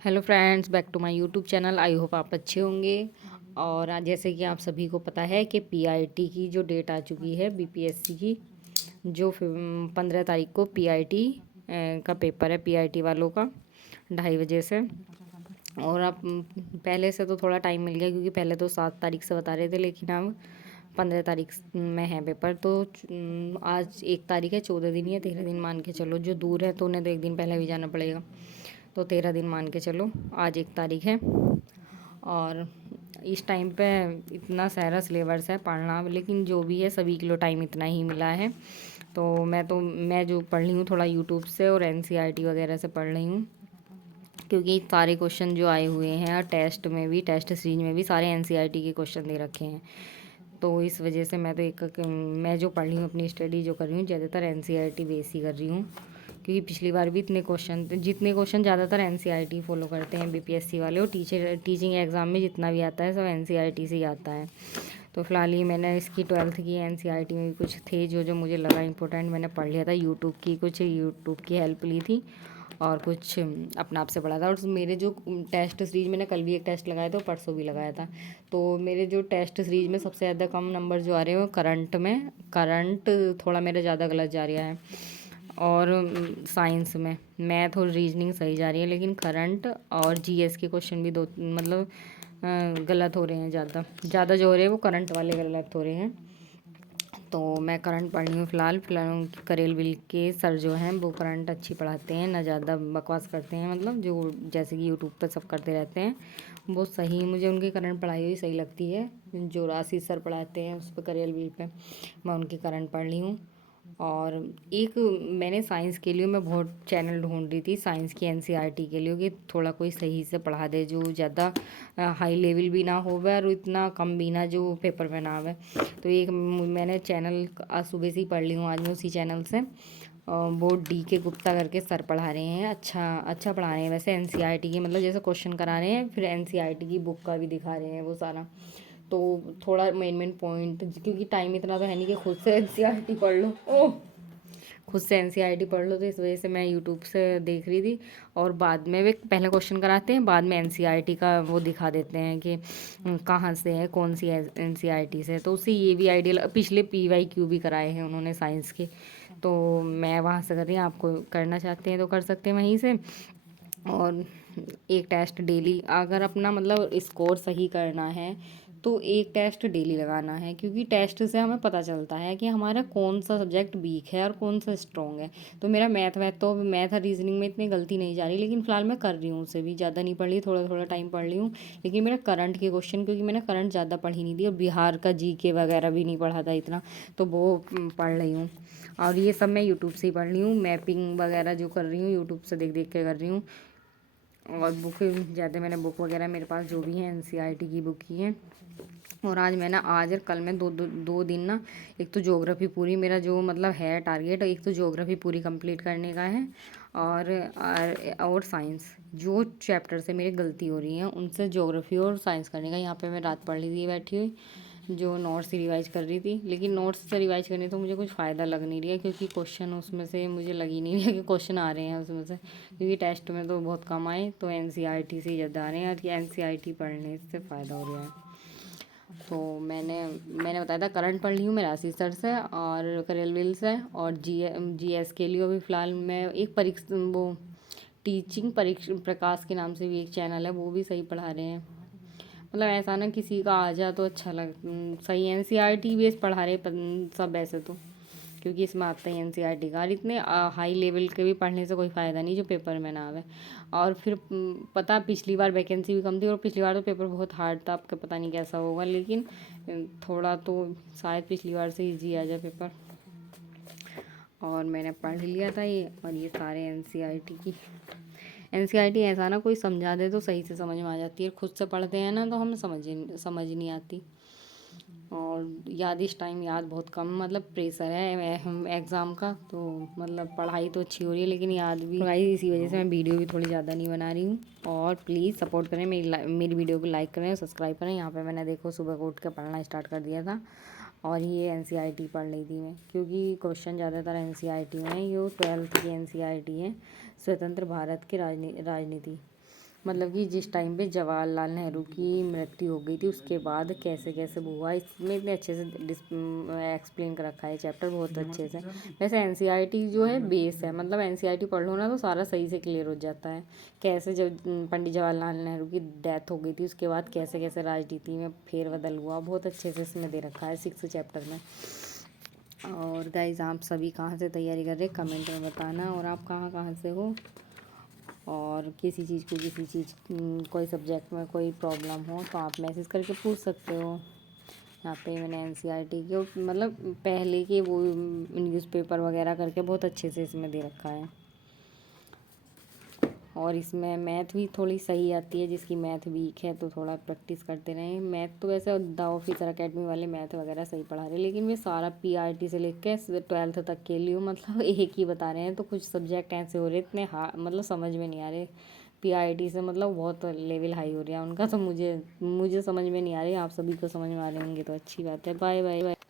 Hello friends, back to my YouTube channel. I hope आप अच्छे होंगे। और आज जैसे कि आप सभी को पता है कि पीआईटी की जो डेट आ चुकी है, बीपीएससी की, जो 15 तारीख को पीआईटी का पेपर है, पीआईटी वालों का 2:30 बजे से। और अब पहले से तो थोड़ा टाइम मिल गया, क्योंकि पहले तो 7 तारीख से बता रहे थे, लेकिन अब 15 तारीख में है पेपर। तो आज 1 तारीख है, 14 दिन या 13 दिन मान के चलो। जो दूर है तो उन्हें तो एक दिन पहले भी जाना पड़ेगा, तो 13 दिन मान के चलो। आज 1 तारीख है और इस टाइम पे इतना सारा सिलेबस है पढ़ना, लेकिन जो भी है सभी के लिए टाइम इतना ही मिला है। मैं जो पढ़ रही हूँ थोड़ा यूट्यूब से और एनसीईआरटी वगैरह से पढ़ रही हूँ, क्योंकि सारे क्वेश्चन जो आए हुए हैं और टेस्ट में भी, टेस्ट सीरीज में भी सारे एनसीईआरटी के क्वेश्चन दे रखे हैं। तो इस वजह से मैं जो पढ़ रही हूँ, अपनी स्टडी जो कर रही हूँ, ज़्यादातर एनसीईआरटी बेस ही कर रही हूँ। क्योंकि पिछली बार भी जितने क्वेश्चन ज़्यादातर एनसीईआरटी फॉलो करते हैं बीपीएससी वाले, और टीचिंग एग्ज़ाम में जितना भी आता है सब एनसीईआरटी से ही आता है। तो फिलहाल ही मैंने इसकी 12th की एनसीईआरटी में भी कुछ थे जो मुझे लगा इंपॉर्टेंट, मैंने पढ़ लिया था। यूट्यूब की हेल्प ली थी और कुछ अपना आप से पढ़ा था। और मेरे जो टेस्ट सीरीज, मैंने कल भी एक टेस्ट लगाया था और परसों भी लगाया था। तो मेरे जो टेस्ट सीरीज में सबसे ज़्यादा कम नंबर जो आ रहे हैं वो करंट थोड़ा मेरा ज़्यादा गलत जा रहा है। और साइंस में मैथ और रीजनिंग सही जा रही है, लेकिन करंट और जीएस के क्वेश्चन भी दो मतलब गलत हो रहे हैं। ज़्यादा जो हो रहे हैं वो करंट वाले गलत हो रहे हैं। तो मैं करंट पढ़ रही हूँ फ़िलहाल करेल विल के सर जो हैं वो करंट अच्छी पढ़ाते हैं, ना ज़्यादा बकवास करते हैं, मतलब जो जैसे कि यूट्यूब पर सब करते रहते हैं वो सही। मुझे उनकी करंट पढ़ाई हुई सही लगती है। जो राशि सर पढ़ाते हैं उस पर, करेल विल पे, मैं उनकी करंट पढ़ रही हूँ। और एक मैंने साइंस के लिए मैं बहुत चैनल ढूंढ रही थी, साइंस की एनसीईआरटी के लिए, कि थोड़ा कोई सही से पढ़ा दे, जो ज़्यादा हाई लेवल भी ना हो और इतना कम भी ना जो पेपर में ना आवे। तो एक मैंने चैनल आज सुबह से ही पढ़ ली हूँ, आज मैं उसी चैनल से। वो डी के गुप्ता करके सर पढ़ा रहे हैं, अच्छा पढ़ा रहे हैं वैसे। एनसीईआरटी की मतलब जैसे क्वेश्चन करा रहे हैं, फिर एनसीईआरटी की बुक का भी दिखा रहे हैं वो सारा। तो थोड़ा मेन पॉइंट, क्योंकि टाइम इतना तो है नहीं कि खुद से एनसीईआरटी पढ़ लो, खुद से एनसीईआरटी पढ़ लो। तो इस वजह से मैं यूट्यूब से देख रही थी। और बाद में वे पहले क्वेश्चन कराते हैं, बाद में एनसीईआरटी का वो दिखा देते हैं कि कहाँ से है, कौन सी एनसीईआरटी से। तो उससे ये भी आइडिया, पिछले पीवाईक्यू भी कराए हैं उन्होंने साइंस के। तो मैं वहाँ से कर रही हूँ, आपको करना चाहते हैं तो कर सकते हैं वहीं से। और एक टेस्ट डेली, अगर अपना मतलब स्कोर सही करना है तो एक टेस्ट डेली लगाना है, क्योंकि टेस्ट से हमें पता चलता है कि हमारा कौन सा सब्जेक्ट वीक है और कौन सा स्ट्रॉन्ग है। तो मेरा मैथ और रीजनिंग में इतनी गलती नहीं जा रही, लेकिन फिलहाल मैं कर रही हूँ, उससे भी ज़्यादा नहीं पढ़ रही, थोड़ा थोड़ा टाइम पढ़ रही हूँ। लेकिन मेरा करंट के क्वेश्चन, क्योंकि मैंने करंट ज़्यादा पढ़ी नहीं थी और बिहार का जीके वगैरह भी नहीं पढ़ा था इतना, तो वो पढ़ रही हूँ। और ये सब मैं यूट्यूब से ही पढ़ रही हूँ, मैपिंग वगैरह जो कर रही हूँ यूट्यूब से देख देख के कर रही हूँ। और बुक ज़्यादा, मैंने बुक वगैरह मेरे पास जो भी है एनसीईआरटी की बुक ही है। और आज और कल में दो दिन ना, एक तो ज्योग्राफी पूरी, मेरा जो मतलब है टारगेट, एक तो ज्योग्राफी पूरी कंप्लीट करने का है। और साइंस जो चैप्टर से मेरी गलती हो रही है उनसे ज्योग्राफी और साइंस करने का। यहाँ पे मैं रात पढ़ ली थी बैठी हुई, जो नोट्स से रिवाइज कर रही थी। लेकिन नोट्स से रिवाइज करने तो मुझे कुछ फ़ायदा लग नहीं रहा है, क्योंकि क्वेश्चन उसमें से मुझे लग ही नहीं रहा कि क्वेश्चन आ रहे हैं उसमें से, क्योंकि टेस्ट में तो बहुत कम आए। तो एनसीईआरटी से ही ज़्यादा आ रहे हैं, और एनसीईआरटी पढ़ने से फ़ायदा हो रहा है। तो मैंने बताया था करंट पढ़ ली हूँ मैं राशि सर से और करेल विल से। और जीएस के लिए अभी फ़िलहाल मैं एक परीक्षा, वो टीचिंग परीक्षा प्रकाश के नाम से भी एक चैनल है, वो भी सही पढ़ा रहे हैं। मतलब ऐसा ना किसी का आ जा तो अच्छा सही एनसीईआरटी बेस पढ़ा रहे सब ऐसे तो, क्योंकि इसमें आता है एनसीईआरटी का। और इतने हाई लेवल के भी पढ़ने से कोई फ़ायदा नहीं जो पेपर में ना आवे। और फिर पता, पिछली बार वैकेंसी भी कम थी और पिछली बार तो पेपर बहुत हार्ड था, आपका पता नहीं कैसा होगा, लेकिन थोड़ा तो शायद पिछली बार से ईजी आ जाए पेपर। और मैंने पढ़ लिया था ये, और ये सारे एनसीईआरटी ऐसा ना, कोई समझा दे तो सही से समझ में आ जाती है, खुद से पढ़ते हैं ना तो हमें समझ नहीं आती। और याद, इस टाइम याद बहुत कम, मतलब प्रेशर है एग्ज़ाम का, तो मतलब पढ़ाई तो अच्छी हो रही है लेकिन याद भी भाई, इसी वजह से मैं वीडियो भी थोड़ी ज़्यादा नहीं बना रही हूँ। और प्लीज़ सपोर्ट करें, मेरी वीडियो को लाइक करें, सब्सक्राइब करें। यहाँ पे मैंने देखो सुबह को उठ के पढ़ना स्टार्ट कर दिया था, और ये एनसीईआरटी पढ़ रही थी मैं, क्योंकि क्वेश्चन ज़्यादातर एनसीईआरटी में है। ये 12th की एनसीईआरटी है, स्वतंत्र भारत की राजनीति। मतलब कि जिस टाइम पे जवाहरलाल नेहरू की मृत्यु हो गई थी उसके बाद कैसे कैसे वो हुआ, इसमें इतने अच्छे से एक्सप्लेन कर रखा है चैप्टर बहुत अच्छे से। वैसे एनसीईआरटी जो है बेस है, मतलब एनसीईआरटी पढ़ लो ना तो सारा सही से क्लियर हो जाता है। कैसे जब पंडित जवाहरलाल नेहरू की डेथ हो गई थी उसके बाद कैसे कैसे राजनीति में फेरबदल हुआ, बहुत अच्छे से इसमें दे रखा है 6th चैप्टर में। और गाइज आप सभी कहाँ से तैयारी कर रहे हैं कमेंट में बताना, और आप कहाँ कहाँ से हो, और किसी चीज़ को कोई सब्जेक्ट में कोई प्रॉब्लम हो तो आप मैसेज करके पूछ सकते हो। यहाँ पे मैंने एनसीईआरटी के मतलब पहले के वो न्यूज़पेपर वगैरह करके बहुत अच्छे से इसमें दे रखा है। और इसमें मैथ भी थोड़ी सही आती है, जिसकी मैथ वीक है तो थोड़ा प्रैक्टिस करते रहें। मैथ तो वैसे द ऑफिसर अकेडमी वाले मैथ वगैरह सही पढ़ा रहे हैं, लेकिन वे सारा पीआरटी से लेकर 12th तक के लिए मतलब एक ही बता रहे हैं, तो कुछ सब्जेक्ट ऐसे हो रहे इतने मतलब समझ में नहीं आ रहे। पीआरटी से मतलब बहुत लेवल हाई हो रहा है उनका, तो मुझे समझ में नहीं आ रही, आप सभी को समझ में आ रहे होंगे तो अच्छी बात है। Bye bye bye.